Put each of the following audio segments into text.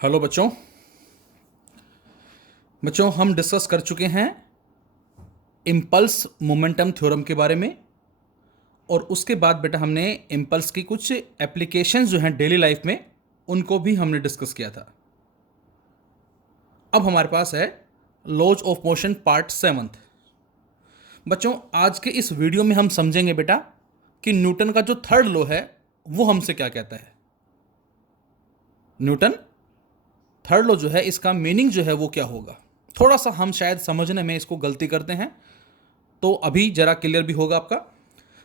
Hello बच्चों। हम discuss कर चुके हैं इम्पल्स मोमेंटम थ्योरम के बारे में। और उसके बाद बेटा हमने इम्पल्स की कुछ एप्लीकेशंस जो हैं डेली लाइफ में उनको भी हमने डिस्कस किया था। अब हमारे पास है लॉज ऑफ मोशन पार्ट 7। बच्चों, आज के इस वीडियो में हम समझेंगे बेटा कि न्यूटन का जो थर्ड लॉ है वो हमसे क्या कहता है। न्यूटन थर्ड लॉ जो है इसका मीनिंग जो है वो क्या होगा। थोड़ा सा हम शायद समझने में इसको गलती करते हैं, तो अभी जरा क्लियर भी होगा आपका।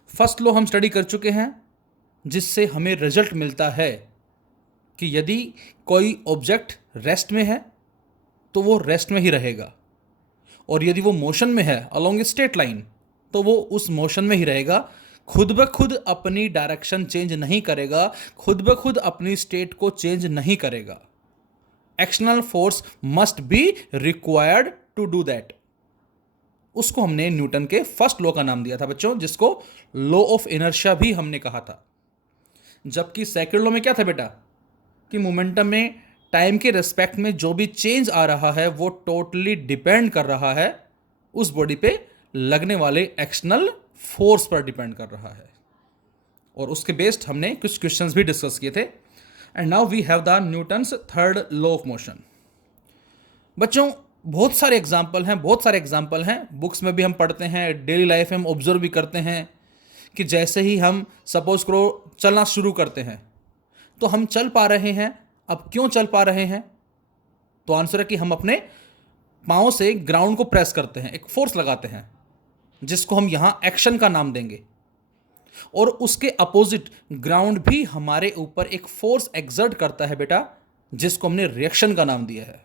फर्स्ट लॉ हम स्टडी कर चुके हैं, जिससे हमें रिजल्ट मिलता है कि यदि कोई ऑब्जेक्ट रेस्ट में है तो वो रेस्ट में ही रहेगा, और यदि वो मोशन में है अलोंग ए स्ट्रेट लाइन तो वो उस मोशन में ही रहेगा। खुद ब खुद अपनी डायरेक्शन चेंज नहीं करेगा, खुद ब खुद अपनी स्टेट को चेंज नहीं करेगा। External force must be required to do that. उसको हमने न्यूटन के फर्स्ट लॉ का नाम दिया था बच्चों, जिसको लॉ ऑफ इनर्शिया भी हमने कहा था। जबकि सेकंड लॉ में क्या था बेटा कि मोमेंटम में टाइम के रिस्पेक्ट में जो भी चेंज आ रहा है वो टोटली डिपेंड कर रहा है उस बॉडी पे लगने वाले एक्सटर्नल फोर्स पर डिपेंड कर रहा है। और उसके बेस्ड हमने कुछ क्वेश्चंस भी डिस्कस किए थे। And now we have the Newton's third law of motion. बच्चों, बहुत सारे एग्जाम्पल हैं बुक्स में भी हम पढ़ते हैं, डेली लाइफ में हम ऑब्जर्व भी करते हैं कि जैसे ही हम सपोज करो चलना शुरू करते हैं तो हम चल पा रहे हैं। अब क्यों चल पा रहे हैं? तो आंसर है कि हम अपने पाँव से ग्राउंड को प्रेस करते हैं, एक फोर्स लगाते हैं जिसको हम यहां एक्शन का नाम देंगे। और उसके अपोजिट ग्राउंड भी हमारे ऊपर एक फोर्स एक्सर्ट करता है बेटा, जिसको हमने रिएक्शन का नाम दिया है।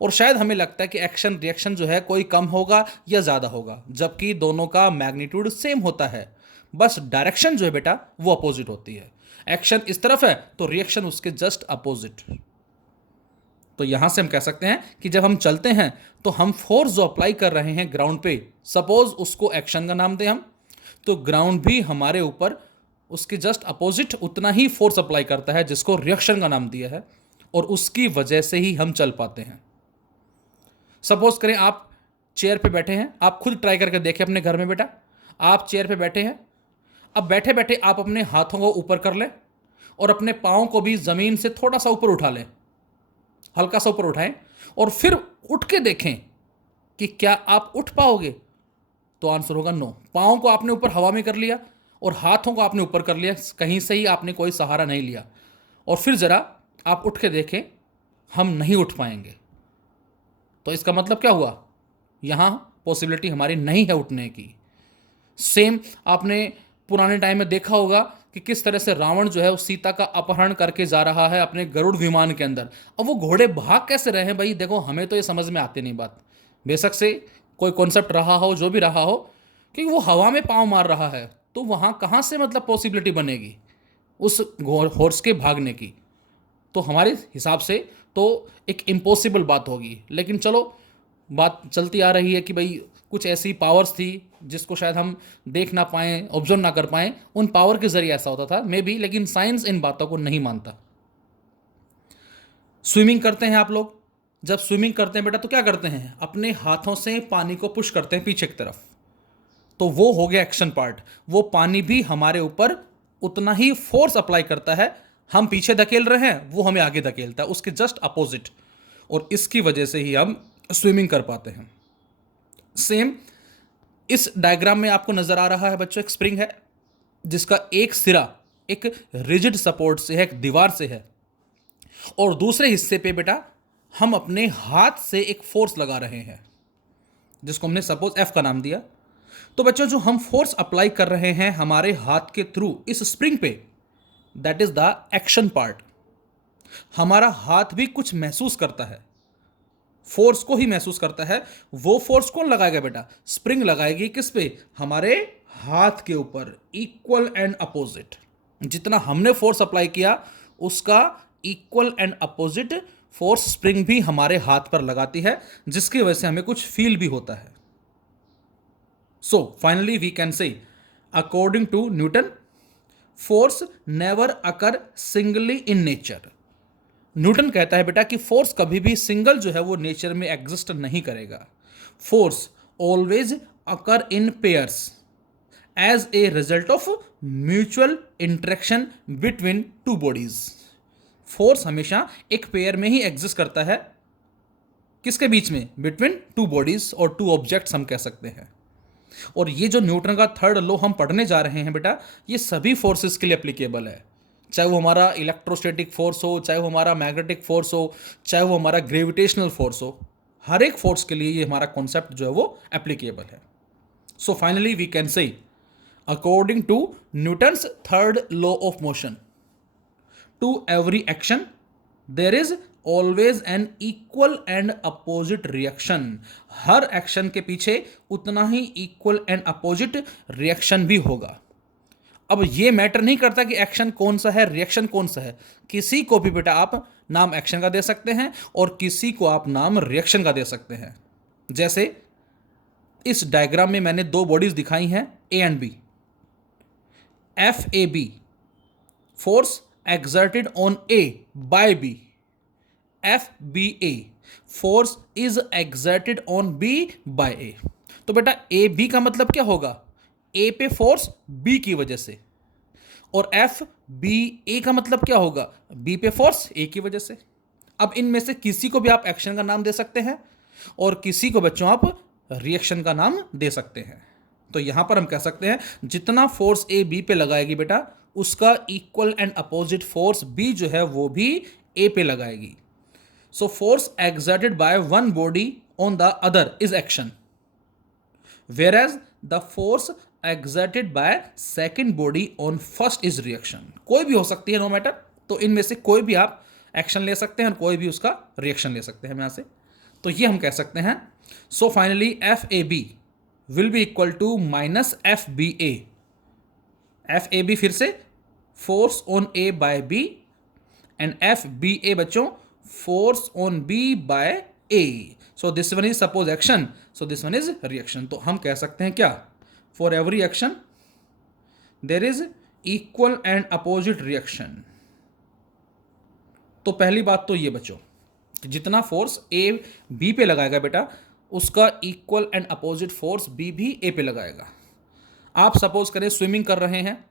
और शायद हमें लगता है कि एक्शन रिएक्शन जो है कोई कम होगा या ज़्यादा होगा, जबकि दोनों का मैग्नीट्यूड सेम होता है, बस डायरेक्शन जो है बेटा वो अपोजिट होती है। एक्शन इस तरफ है तो रिएक्शन उसके जस्ट अपोजिट। तो यहां से हम कह सकते हैं कि जब हम चलते हैं तो हम फोर्स जो अप्लाई कर रहे हैं ग्राउंड पे, सपोज उसको एक्शन का नाम दें हम, तो ग्राउंड भी हमारे ऊपर उसके जस्ट अपोजिट उतना ही फोर्स अप्लाई करता है जिसको रिएक्शन का नाम दिया है, और उसकी वजह से ही हम चल पाते हैं। सपोज करें आप चेयर पे बैठे हैं, आप खुद ट्राई करके देखें अपने घर में बेटा। आप चेयर पे बैठे हैं, अब बैठे बैठे आप अपने हाथों को ऊपर कर लें और अपने पाँव को भी ज़मीन से थोड़ा सा ऊपर उठा लें, हल्का सा ऊपर उठाएं, और फिर उठ के देखें कि क्या आप उठ पाओगे। तो आंसर होगा नो। पाँव को आपने ऊपर हवा में कर लिया और हाथों को आपने ऊपर कर लिया, कहीं से ही आपने कोई सहारा नहीं लिया, और फिर ज़रा आप उठ के देखें, हम नहीं उठ पाएंगे। तो इसका मतलब क्या हुआ? यहाँ पॉसिबिलिटी हमारी नहीं है उठने की। सेम आपने पुराने टाइम में देखा होगा कि किस तरह से रावण जो है उस सीता का अपहरण करके जा रहा है अपने गरुड़ विमान के अंदर। अब वो घोड़े भाग कैसे रहे हैं भाई? देखो, हमें तो ये समझ में आती नहीं बात। बेशक से कोई कॉन्सेप्ट रहा हो, जो भी रहा हो, कि वो हवा में पाँव मार रहा है, तो वहाँ कहाँ से मतलब पॉसिबिलिटी बनेगी उस हॉर्स के भागने की? तो हमारे हिसाब से तो एक इम्पॉसिबल बात होगी। लेकिन चलो, बात चलती आ रही है कि भाई कुछ ऐसी पावर्स थी जिसको शायद हम देख ना पाएँ, ऑब्जर्व ना कर पाएँ, उन पावर के जरिए ऐसा होता था मे बी, लेकिन साइंस इन बातों को नहीं मानता। स्विमिंग करते हैं आप लोग, जब स्विमिंग करते हैं बेटा तो क्या करते हैं? अपने हाथों से पानी को पुश करते हैं पीछे की तरफ, तो वो हो गया एक्शन पार्ट। वो पानी भी हमारे ऊपर उतना ही फोर्स अप्लाई करता है, हम पीछे धकेल रहे हैं, वो हमें आगे धकेलता है, उसके जस्ट अपोजिट। और इसकी वजह से ही हम स्विमिंग कर पाते हैं। सेम इस डायग्राम में आपको नजर आ रहा है बच्चों, एक स्प्रिंग है जिसका एक सिरा एक रिजिड सपोर्ट से है, एक दीवार से है, और दूसरे हिस्से पे बेटा हम अपने हाथ से एक फोर्स लगा रहे हैं जिसको हमने सपोज एफ का नाम दिया। तो बच्चों, जो हम फोर्स अप्लाई कर रहे हैं हमारे हाथ के थ्रू इस स्प्रिंग पे, that is the action part. हमारा हाथ भी कुछ महसूस करता है, फोर्स को ही महसूस करता है। वो फोर्स कौन लगाएगा बेटा? स्प्रिंग लगाएगी। किस पे? हमारे हाथ के ऊपर, इक्वल एंड अपोजिट। जितना हमने फोर्स अप्लाई किया उसका equal and opposite force spring भी हमारे हाथ पर लगाती है, जिसकी वजह से हमें कुछ फील भी होता है। So finally we can say, according to Newton, force never occur singly in nature. Newton कहता है बेटा कि फोर्स कभी भी सिंगल जो है वो नेचर में एग्जिस्ट नहीं करेगा। Force always occur in pairs as a result of mutual interaction between two bodies. Force हमेशा एक पेयर में ही एग्जिस्ट करता है, किसके बीच में? बिटवीन टू बॉडीज और टू ऑब्जेक्ट्स हम कह सकते हैं। और ये जो न्यूटन का थर्ड लॉ हम पढ़ने जा रहे हैं बेटा, ये सभी फोर्सेस के लिए एप्लीकेबल है, चाहे वो हमारा इलेक्ट्रोस्टैटिक फोर्स हो, चाहे वो हमारा मैग्नेटिक फोर्स हो, चाहे वो हमारा ग्रेविटेशनल फोर्स हो, हर एक फोर्स के लिए ये हमारा कॉन्सेप्ट जो है वो एप्लीकेबल है। So finally we can say according to Newton's third law of motion, to every action there is always an equal and opposite reaction. हर एक्शन के पीछे उतना ही इक्वल एंड अपोजिट रिएक्शन भी होगा। अब ये मैटर नहीं करता कि एक्शन कौन सा है, रिएक्शन कौन सा है। किसी को भी बेटा आप नाम एक्शन का दे सकते हैं और किसी को आप नाम रिएक्शन का दे सकते हैं। जैसे इस डायग्राम में मैंने दो बॉडीज दिखाई हैं, A and B. F A B, force exerted on A by B. FBA, force is exerted on B by A. तो बेटा A B का मतलब क्या होगा? A पे फोर्स B की वजह से, और FBA का मतलब क्या होगा? B पे फोर्स A की वजह से। अब इनमें से किसी को भी आप एक्शन का नाम दे सकते हैं और किसी को बच्चों आप रिएक्शन का नाम दे सकते हैं। तो यहां पर हम कह सकते हैं जितना फोर्स A B पे लगाएगी बेटा, उसका equal and opposite force B जो है वो भी A पे लगाएगी। So force exerted by one body on the other is action, whereas the force exerted by second body on first is reaction. कोई भी हो सकती है, नो मैटर। तो इनमें से कोई भी आप एक्शन ले सकते हैं और कोई भी उसका रिएक्शन ले सकते हैं यहां से। तो ये हम कह सकते हैं। So finally FAB will be equal to minus FBA। FAB फिर से force on A by B and FBA बच्चों force on B by A। So this one is suppose action, so this one is reaction. तो हम कह सकते हैं क्या? For every action there is equal and opposite reaction. तो पहली बात तो ये बच्चों, जितना फोर्स A B पे लगाएगा बेटा, उसका equal and opposite force B भी A पे लगाएगा। आप सपोज करें स्विमिंग कर रहे हैं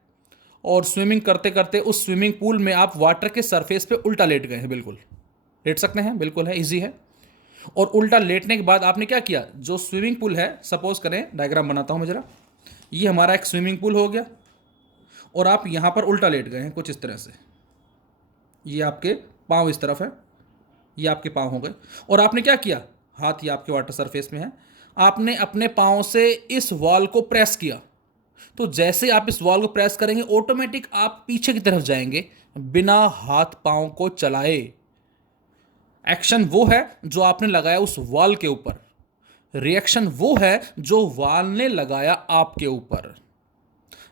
और स्विमिंग करते करते उस स्विमिंग पूल में आप वाटर के सरफेस पे उल्टा लेट गए हैं। बिल्कुल लेट सकते हैं, बिल्कुल है, इजी है। और उल्टा लेटने के बाद आपने क्या किया? जो स्विमिंग पूल है, सपोज करें, डायग्राम बनाता हूं मैं जरा, ये हमारा एक स्विमिंग पूल हो गया और आप यहां पर उल्टा लेट गए हैं कुछ इस तरह से। ये आपके पाँव इस तरफ है, ये आपके पाँव हो गए और आपने क्या किया? हाथ ये आपके वाटर सरफेस में है, आपने अपने पाँव से इस वॉल को प्रेस किया। तो जैसे आप इस वॉल को प्रेस करेंगे, ऑटोमेटिक आप पीछे की तरफ जाएंगे बिना हाथ पाँव को चलाए। एक्शन वो है जो आपने लगाया उस वॉल के ऊपर, रिएक्शन वो है जो वॉल ने लगाया आपके ऊपर।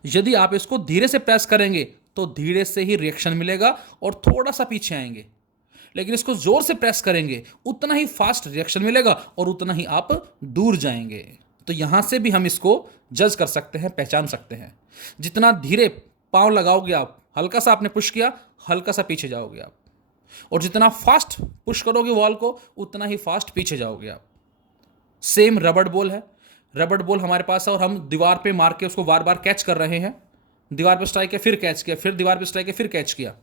यदि आप इसको धीरे से प्रेस करेंगे तो धीरे से ही रिएक्शन मिलेगा और थोड़ा सा पीछे आएंगे, लेकिन इसको जोर से प्रेस करेंगे उतना ही फास्ट रिएक्शन मिलेगा और उतना ही आप दूर जाएंगे। तो यहां से भी हम इसको जज कर सकते हैं, पहचान सकते हैं। जितना धीरे पांव लगाओगे आप, हल्का सा आपने पुश किया, हल्का सा पीछे जाओगे आप, और जितना फास्ट पुश करोगे वॉल को, उतना ही फास्ट पीछे जाओगे आप। सेम रबड़ बॉल है, रबड़ बॉल हमारे पास है और हम दीवार पे मार के उसको बार बार कैच कर रहे हैं। दीवार पे स्ट्राइक किया, फिर कैच किया, फिर दीवार पे स्ट्राइक किया, फिर कैच किया।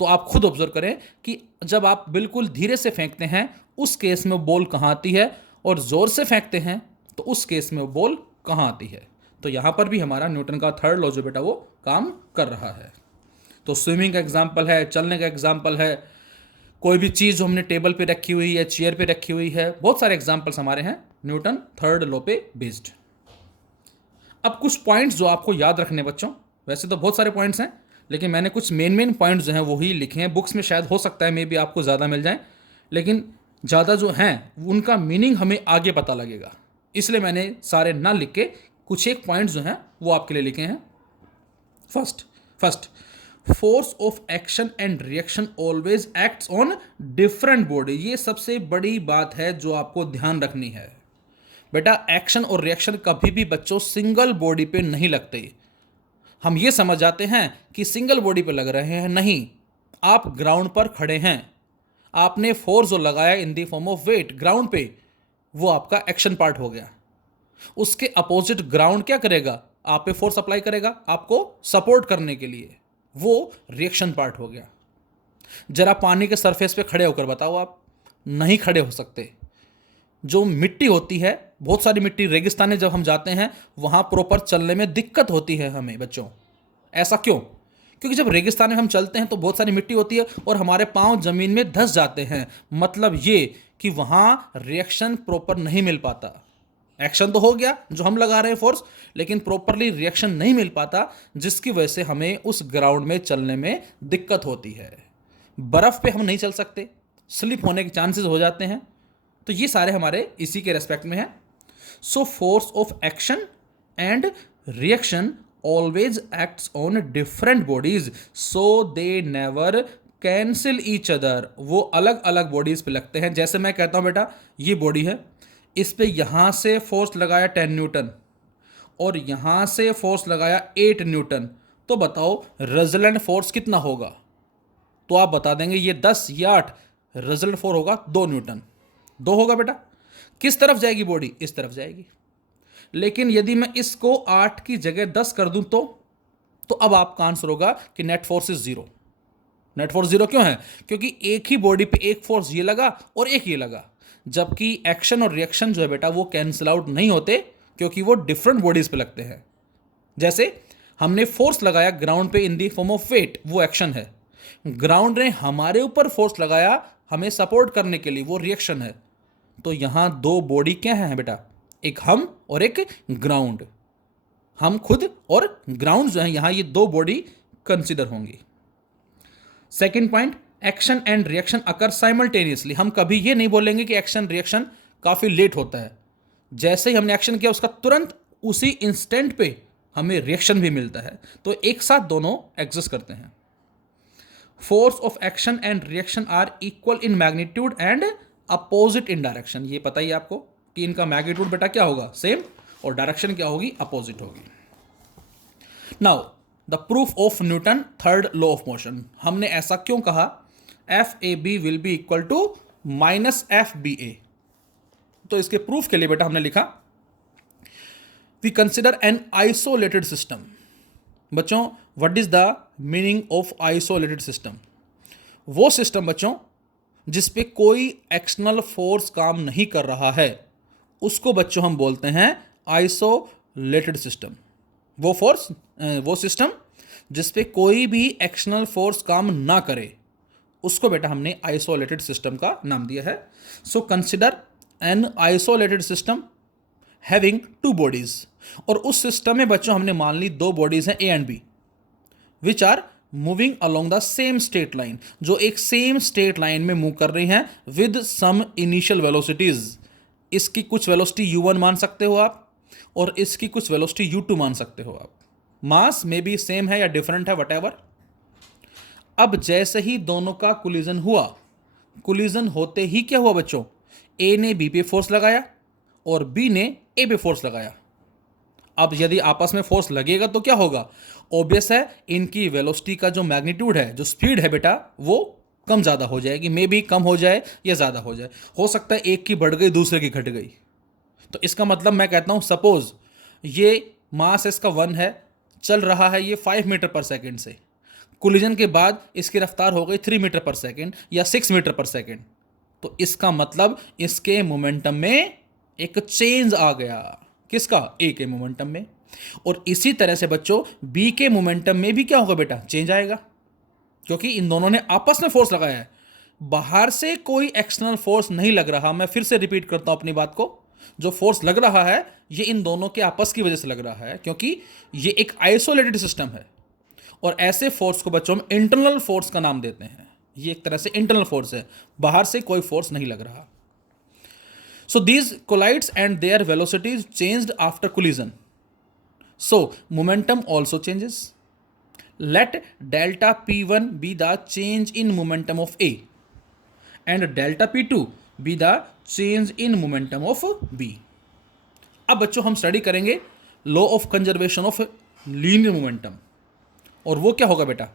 तो आप खुद ऑब्जर्व करें कि जब आप बिल्कुल धीरे से फेंकते हैं उस केस में बॉल कहाँ आती है, और जोर से फेंकते हैं तो उस केस में बॉल कहाँ आती है। तो यहाँ पर भी हमारा न्यूटन का थर्ड लॉ जो बेटा वो काम कर रहा है। तो स्विमिंग का एग्जाम्पल है, चलने का एग्जाम्पल है, कोई भी चीज़ जो हमने टेबल पे रखी हुई है, चेयर पे रखी हुई है, बहुत सारे एग्जाम्पल्स हमारे हैं न्यूटन थर्ड लॉ पे बेस्ड। अब कुछ पॉइंट्स जो आपको याद रखने बच्चों, वैसे तो बहुत सारे पॉइंट्स हैं, लेकिन मैंने कुछ मेन पॉइंट्स जो हैं वो ही लिखे हैं। बुक्स में शायद हो सकता है मे भी आपको ज़्यादा मिल जाए, लेकिन ज़्यादा जो हैं उनका मीनिंग हमें आगे पता लगेगा, इसलिए मैंने सारे ना लिख के कुछ एक पॉइंट्स जो हैं वो आपके लिए लिखे हैं। First force of action and reaction always acts on different body. ये सबसे बड़ी बात है जो आपको ध्यान रखनी है बेटा। एक्शन और रिएक्शन कभी भी बच्चों सिंगल बॉडी पे नहीं लगते। हम ये समझ जाते हैं कि सिंगल बॉडी पे लग रहे हैं, नहीं। आप ग्राउंड पर खड़े हैं, आपने फोर्स जो लगाया in the form of weight ground पे, वो आपका एक्शन पार्ट हो गया। उसके अपोजिट ग्राउंड क्या करेगा, आप पे फोर्स अप्लाई करेगा आपको सपोर्ट करने के लिए, वो रिएक्शन पार्ट हो गया। जरा पानी के सरफेस पे खड़े होकर बताओ, आप नहीं खड़े हो सकते। जो मिट्टी होती है, बहुत सारी मिट्टी, रेगिस्तान में जब हम जाते हैं वहाँ प्रॉपर चलने में दिक्कत होती है हमें बच्चों। ऐसा क्यों? क्योंकि जब रेगिस्तान में हम चलते हैं तो बहुत सारी मिट्टी होती है और हमारे पाँव जमीन में धंस जाते हैं। मतलब ये कि वहाँ रिएक्शन प्रॉपर नहीं मिल पाता। एक्शन तो हो गया जो हम लगा रहे हैं फोर्स, लेकिन प्रॉपरली रिएक्शन नहीं मिल पाता, जिसकी वजह से हमें उस ग्राउंड में चलने में दिक्कत होती है। बर्फ़ पे हम नहीं चल सकते, स्लिप होने के चांसेस हो जाते हैं। तो ये सारे हमारे इसी के रेस्पेक्ट में है। So force of action and reaction always acts on different bodies, so they never cancel each other. वो अलग अलग बॉडीज पे लगते हैं। जैसे मैं कहता हूं बेटा ये बॉडी है, इस पे यहां से फोर्स लगाया 10 न्यूटन और यहां से फोर्स लगाया 8 न्यूटन, तो बताओ रिजल्टेंट फोर्स कितना होगा? तो आप बता देंगे ये 10 या 8, रिजल्ट 4 होगा 2 न्यूटन। 2 होगा बेटा। किस तरफ जाएगी बॉडी? इस तरफ जाएगी। लेकिन यदि मैं इसको 8 की जगह 10 कर दूं तो अब आपका आंसर होगा कि net force is 0। Net force 0 क्यों है? क्योंकि एक ही बॉडी पे एक फोर्स ये लगा और एक ये लगा, जबकि एक्शन और रिएक्शन जो है बेटा वो कैंसिल आउट नहीं होते, क्योंकि वो डिफरेंट बॉडीज पे लगते हैं। जैसे हमने फोर्स लगाया ग्राउंड पे इन दी फॉर्म ऑफ वेट, वो एक्शन है। ग्राउंड ने हमारे ऊपर फोर्स लगाया हमें सपोर्ट करने के लिए, वो रिएक्शन है। तो यहां दो बॉडी क्या है बेटा? एक हम और एक ग्राउंड। हम खुद और ग्राउंड जो है, यहां ये दो बॉडी कंसीडर होंगी। Second point, action and reaction occur simultaneously. हम कभी ये नहीं बोलेंगे कि एक्शन रिएक्शन काफी लेट होता है। जैसे ही हमने एक्शन किया उसका तुरंत उसी इंस्टेंट पे हमें रिएक्शन भी मिलता है। तो एक साथ दोनों एग्जिस्ट करते हैं। Force of action and reaction are equal in magnitude and opposite in direction. ये पता ही आपको कि इनका मैग्नीट्यूड बेटा क्या होगा? सेम, और डायरेक्शन क्या होगी? अपोजिट होगी। Now the proof of Newton third law of motion. हमने ऐसा क्यों कहा? F A B will be equal to minus F B A. तो इसके प्रूफ के लिए बेटा हमने लिखा we consider an isolated system. बच्चों what is the meaning of isolated system? वो सिस्टम बच्चों जिसपे कोई एक्सटर्नल फोर्स काम नहीं कर रहा है, उसको बच्चों हम बोलते हैं आइसोलेटेड सिस्टम। वो सिस्टम जिसपे कोई भी एक्सटर्नल फोर्स काम ना करे, उसको बेटा हमने आइसोलेटेड सिस्टम का नाम दिया है। So consider an isolated system having two bodies. और उस सिस्टम में बच्चों हमने मान ली दो बॉडीज हैं A and B, which are moving along the same straight line, जो एक सेम स्ट्रेट लाइन में मूव कर रही हैं विद सम इनिशियल वेलोसिटीज। इसकी कुछ वेलोसिटी u1 मान सकते हो आप, और इसकी कुछ वेलोसिटी u2 मान सकते हो आप। मास में भी सेम है या डिफरेंट है, वट। अब जैसे ही दोनों का कोलिजन हुआ, कोलिजन होते ही क्या हुआ बच्चों? ए ने बी पे फोर्स लगाया और बी ने ए पे फोर्स लगाया। अब यदि आपस में फोर्स लगेगा तो क्या होगा? ऑब्वियस है इनकी वेलोसिटी का जो मैग्नीट्यूड है, जो स्पीड है बेटा, वो कम ज़्यादा हो जाएगी। मे बी कम हो जाए या ज़्यादा हो जाए, हो सकता है एक की बढ़ गई दूसरे की घट गई। तो इसका मतलब मैं कहता हूँ सपोज ये मास इसका 1 है, चल रहा है ये 5 मीटर पर सेकेंड से, कोलिजन के बाद इसकी रफ्तार हो गई 3 मीटर पर सेकेंड या 6 मीटर पर सेकेंड। तो इसका मतलब इसके मोमेंटम में एक चेंज आ गया। किसका? ए के मोमेंटम में। और इसी तरह से बच्चों बी के मोमेंटम में भी क्या होगा बेटा? चेंज आएगा, क्योंकि इन दोनों ने आपस में फोर्स लगाया है। बाहर से कोई एक्सटर्नल फोर्स नहीं लग रहा। मैं फिर से रिपीट करता हूं अपनी बात को, जो फोर्स लग रहा है ये इन दोनों के आपस की वजह से लग रहा है, क्योंकि ये एक आइसोलेटेड सिस्टम है। और ऐसे फोर्स को बच्चों हम इंटरनल फोर्स का नाम देते हैं। ये एक तरह से इंटरनल फोर्स है, बाहर से कोई फोर्स नहीं लग रहा। So these collides and their velocities changed after collision. So momentum also changes. Let delta P1 be the change in momentum of A and delta P2 be the change in momentum of B. अब बच्चों हम study करेंगे law of conservation of linear momentum. और वो क्या होगा बेटा?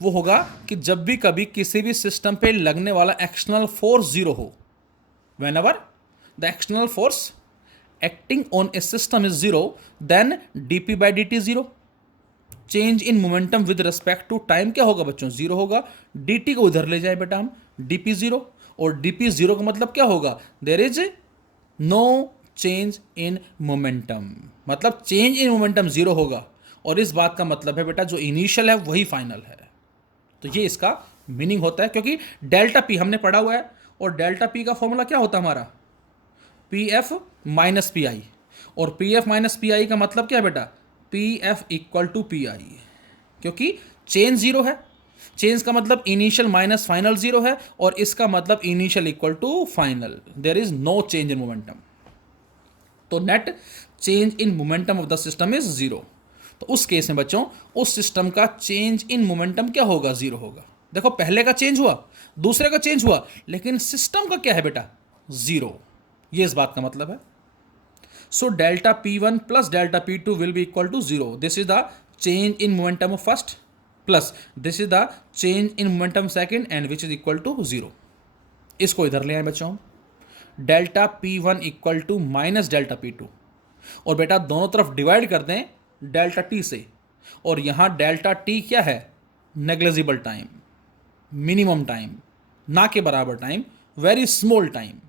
वो होगा कि जब भी कभी किसी भी सिस्टम पे लगने वाला एक्सटर्नल फोर्स जीरो हो, whenever the external force acting on a system is zero, then dp by dt zero. Change in momentum with respect to time क्या होगा बच्चों, जीरो होगा। dt को उधर ले जाए बेटा हम, dp जीरो, और dp जीरो का मतलब क्या होगा, there is no change in momentum, मतलब चेंज इन मोमेंटम जीरो होगा। और इस बात का मतलब है बेटा जो इनिशियल है वही फाइनल है। तो ये इसका मीनिंग होता है, क्योंकि डेल्टा पी हमने पढ़ा हुआ है, और डेल्टा पी का फॉर्मूला क्या होता है हमारा, P F minus P I. और P F minus P I का मतलब क्या है बेटा, P F equal to P I, क्योंकि चेंज जीरो है। चेंज का मतलब इनिशियल माइनस फाइनल जीरो है, और इसका मतलब initial equal to final, there is no change in momentum. तो net change in momentum of the system is zero. तो उस केस में बच्चों उस सिस्टम का चेंज इन मोमेंटम क्या होगा, जीरो होगा। देखो पहले का चेंज हुआ, दूसरे का चेंज हुआ, लेकिन सिस्टम का क्या है बेटा, जीरो। ये इस बात का मतलब है। So delta P1 plus delta P2 will be equal to zero. This is the change in momentum of first plus this is the change in momentum second and which is equal to zero. इसको इधर ले आए बच्चों हम, delta P1 equal to minus delta P2, और बेटा दोनों तरफ डिवाइड कर दें डेल्टा T से, और यहां डेल्टा T क्या है, नेग्लिजिबल टाइम, मिनिमम टाइम, ना के बराबर टाइम, वेरी स्मॉल टाइम।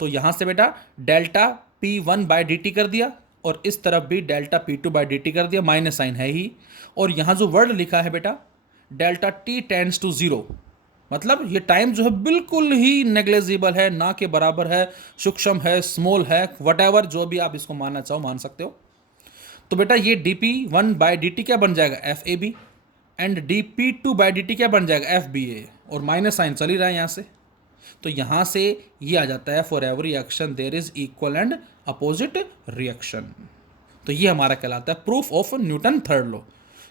तो यहां से बेटा delta P1 by D T कर दिया, और इस तरफ भी delta P2 by D T कर दिया, माइनस साइन है ही। और यहां जो वर्ड लिखा है बेटा delta T tends to zero, मतलब ये टाइम जो है बिल्कुल ही नेग्लिजिबल है, ना के बराबर है, सूक्ष्म है, स्मॉल है, वट जो भी आप इसको मानना चाहो मान सकते हो। तो बेटा ये dp1 बाई डी टी क्या बन जाएगा, F A B, and dp2 by D T क्या बन जाएगा, एफ बी ए, और माइनस साइन चल ही रहा है यहाँ से। तो यहाँ से ये आ जाता है for every action there is equal and opposite reaction. तो ये हमारा कहलाता है proof of Newton third law.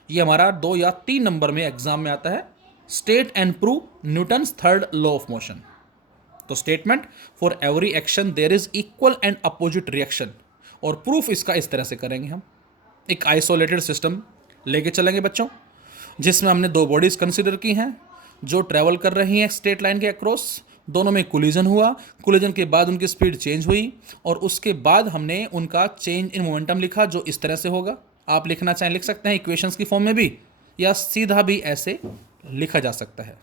ये हमारा 2 या 3 नंबर में एग्जाम में आता है, state and prove Newton's third law of motion. तो statement for every action there is equal and opposite reaction, और प्रूफ इसका इस तरह से करेंगे हम। एक आइसोलेटेड सिस्टम लेके चलेंगे बच्चों, जिसमें हमने 2 बॉडीज कंसिडर की हैं जो ट्रैवल कर रही हैं स्ट्रेट लाइन के अक्रॉस। दोनों में कोलिजन हुआ, कोलिजन के बाद उनकी स्पीड चेंज हुई, और उसके बाद हमने उनका चेंज इन मोमेंटम लिखा जो इस तरह से होगा। आप लिखना चाहें लिख सकते हैं इक्वेशंस की फॉर्म में भी, या सीधा भी ऐसे लिखा जा सकता है।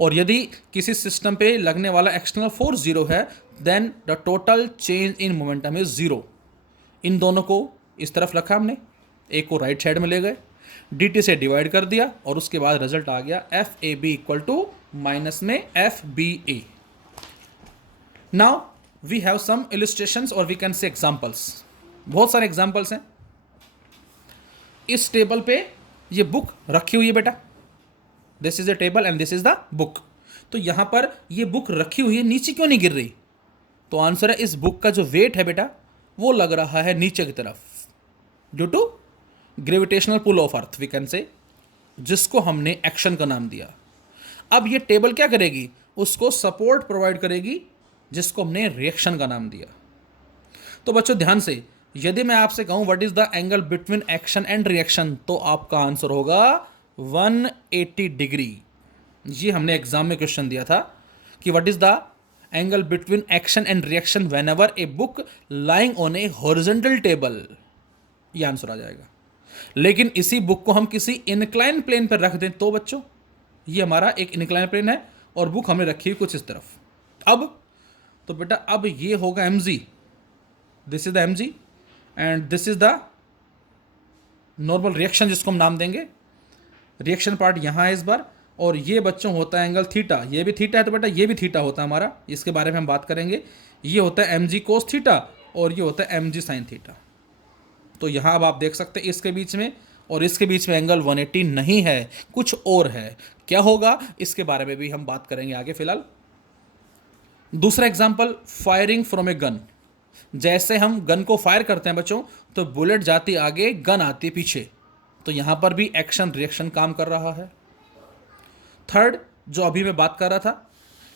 और यदि किसी सिस्टम पे लगने वाला एक्सटर्नल फोर्स जीरो है, then the total change in momentum is zero. इन दोनों को इस तरफ रखा हमने, एक को राइट साइड में ले गए, डी टी से डिवाइड कर दिया, और उसके बाद रिजल्ट आ गया F A B equal to minus में F B A. Now we have some illustrations और वी कैन से एग्जांपल्स। बहुत सारे एग्जांपल्स हैं। इस टेबल पे ये बुक रखी हुई है बेटा, this is a table and this is the book. तो यहां पर ये बुक रखी हुई है, नीचे क्यों नहीं गिर रही? तो आंसर है इस बुक का जो वेट है बेटा वो लग रहा है नीचे की तरफ, due to gravitational pull of earth we can से, जिसको हमने एक्शन का नाम दिया। अब ये टेबल क्या करेगी, उसको सपोर्ट प्रोवाइड करेगी, जिसको हमने रिएक्शन का नाम दिया। तो बच्चों ध्यान से, यदि मैं आपसे कहूं what is the angle between action and reaction, तो आपका आंसर होगा 180 डिग्री। ये हमने एग्जाम में क्वेश्चन दिया था कि what is the angle between action and reaction whenever a book lying on A horizontal table, ये आंसर आ जाएगा। लेकिन इसी बुक को हम किसी इनक्लाइन प्लेन पर रख दें तो बच्चों, ये हमारा एक इनक्लाइन प्लेन है और बुक हमने रखी है कुछ इस तरफ। अब तो बेटा अब ये होगा M G, this is the M G and this is the normal reaction, जिसको हम नाम देंगे। रिएक्शन पार्ट यहाँ है इस बार, और ये बच्चों होता है एंगल थीटा, ये भी थीटा है तो बेटा ये भी थीटा होता है हमारा, इसके बारे में हम बात करेंगे। ये होता है एम जी कोस थीटा और ये होता है एम जी साइन थीटा। तो यहाँ अब आप देख सकते हैं इसके बीच में और इसके बीच में एंगल 180 नहीं है, कुछ और है। क्या होगा इसके बारे में भी हम बात करेंगे आगे। फिलहाल दूसरा example, firing from a gun. जैसे हम गन को फायर करते हैं बच्चों, तो बुलेट जाती आगे, गन आती पीछे। तो यहाँ पर भी एक्शन रिएक्शन काम कर रहा है। थर्ड, जो अभी मैं बात कर रहा था,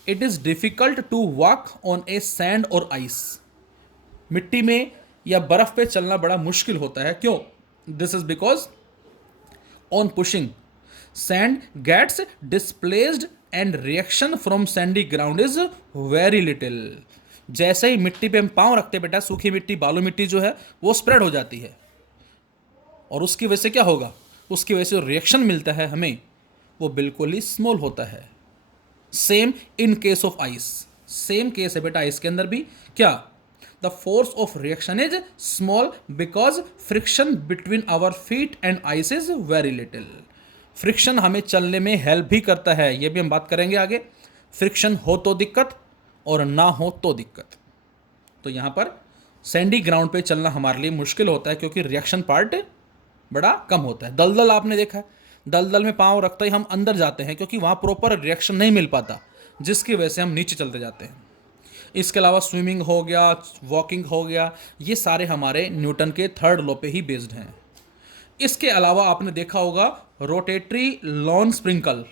it is difficult to walk on A sand और आइस। मिट्टी में या बर्फ पे चलना बड़ा मुश्किल होता है। क्यों? This is because on pushing sand gets displaced and reaction from Sandy ground is very little. जैसे ही मिट्टी पे हम पाँव रखते हैं बेटा, सूखी मिट्टी, बालू मिट्टी जो है वो स्प्रेड हो जाती है, और उसकी वजह से क्या होगा, उसकी वजह से जो रिएक्शन मिलता है हमें वो बिल्कुल ही स्मॉल होता है। Same in case of ice, same case है बेटा आइस के अंदर भी। क्या, the force of reaction is small because friction between our feet and ice is very little. Friction हमें चलने में हेल्प भी करता है, ये भी हम बात करेंगे आगे। फ्रिक्शन हो तो दिक्कत और ना हो तो दिक्कत। तो यहाँ पर सैंडी ग्राउंड पे चलना हमारे लिए मुश्किल होता है क्योंकि रिएक्शन पार्ट बड़ा कम होता है। दलदल आपने देखा है, दलदल में पाँव रखते ही हम अंदर जाते हैं क्योंकि वहाँ प्रॉपर रिएक्शन नहीं मिल पाता, जिसकी वजह से हम नीचे चलते जाते हैं। इसके अलावा स्विमिंग हो गया, वॉकिंग हो गया, ये सारे हमारे न्यूटन के थर्ड लॉ पे ही बेस्ड हैं। इसके अलावा आपने देखा होगा रोटेटरी लॉन स्प्रिंकलर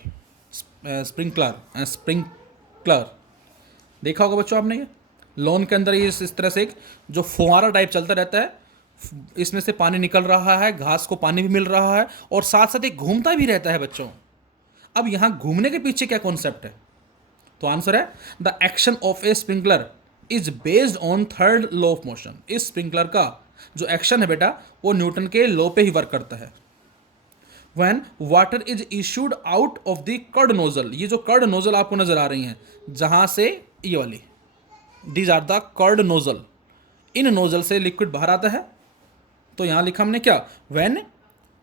देखा होगा बच्चों आपने। ये लॉन के अंदर ये इस तरह से एक जो फुहारा टाइप चलता रहता है, इसमें से पानी निकल रहा है, घास को पानी भी मिल रहा है और साथ साथ एक घूमता भी रहता है बच्चों। अब यहाँ घूमने के पीछे क्या कॉन्सेप्ट है, तो आंसर है the action of A sprinkler is based on third law of motion. इस स्प्रिंकलर का जो एक्शन है बेटा वो न्यूटन के लॉ पे ही वर्क करता है। When water is issued out of the curd nozzle, ये जो कर्ड नोजल आपको नजर आ रही हैं जहां से ये वाली, these are the curd nozzle, in nozzle से लिक्विड बाहर आता है। तो यहां लिखा हमने क्या, when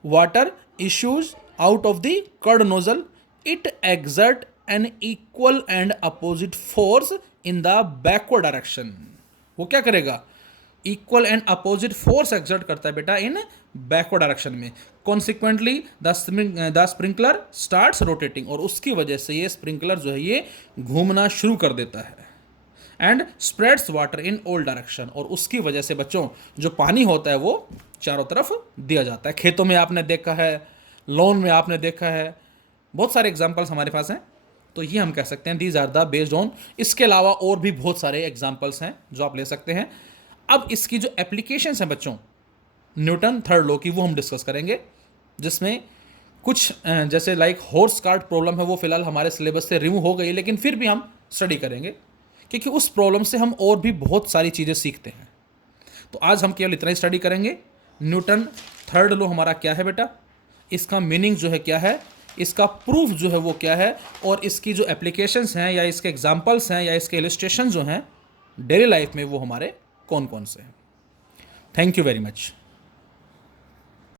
water issues out of the curd nozzle it exert N equal and opposite force in the backward direction. वो क्या करेगा, equal and opposite force exert करता है बेटा इन बैकवर्ड डायरेक्शन में। Consequently the sprinkler starts rotating, और उसकी वजह से ये स्प्रिंकलर जो है ये घूमना शुरू कर देता है। And spreads water in all direction, और उसकी वजह से बच्चों जो पानी होता है वो चारों तरफ दिया जाता है। खेतों में आपने देखा है, लॉन में आपने देखा है, बहुत सारे एग्जाम्पल्स हमारे पास हैं। तो ये हम कह सकते हैं these are the based on. इसके अलावा और भी बहुत सारे एग्जाम्पल्स हैं जो आप ले सकते हैं। अब इसकी जो एप्लीकेशंस हैं बच्चों न्यूटन थर्ड लॉ की, वो हम डिस्कस करेंगे, जिसमें कुछ जैसे लाइक हॉर्स कार्ट प्रॉब्लम है वो फिलहाल हमारे सिलेबस से रिमूव हो गई, लेकिन फिर भी हम स्टडी करेंगे क्योंकि उस प्रॉब्लम से हम और भी बहुत सारी चीज़ें सीखते हैं। तो आज हम केवल इतना ही स्टडी करेंगे। न्यूटन थर्ड लॉ हमारा क्या है बेटा, इसका मीनिंग जो है क्या है, इसका प्रूफ जो है वो क्या है, और इसकी जो एप्लीकेशंस हैं या इसके एग्जांपल्स हैं या इसके इलस्ट्रेशन जो हैं डेली लाइफ में वो हमारे कौन कौन से हैं। Thank you very much.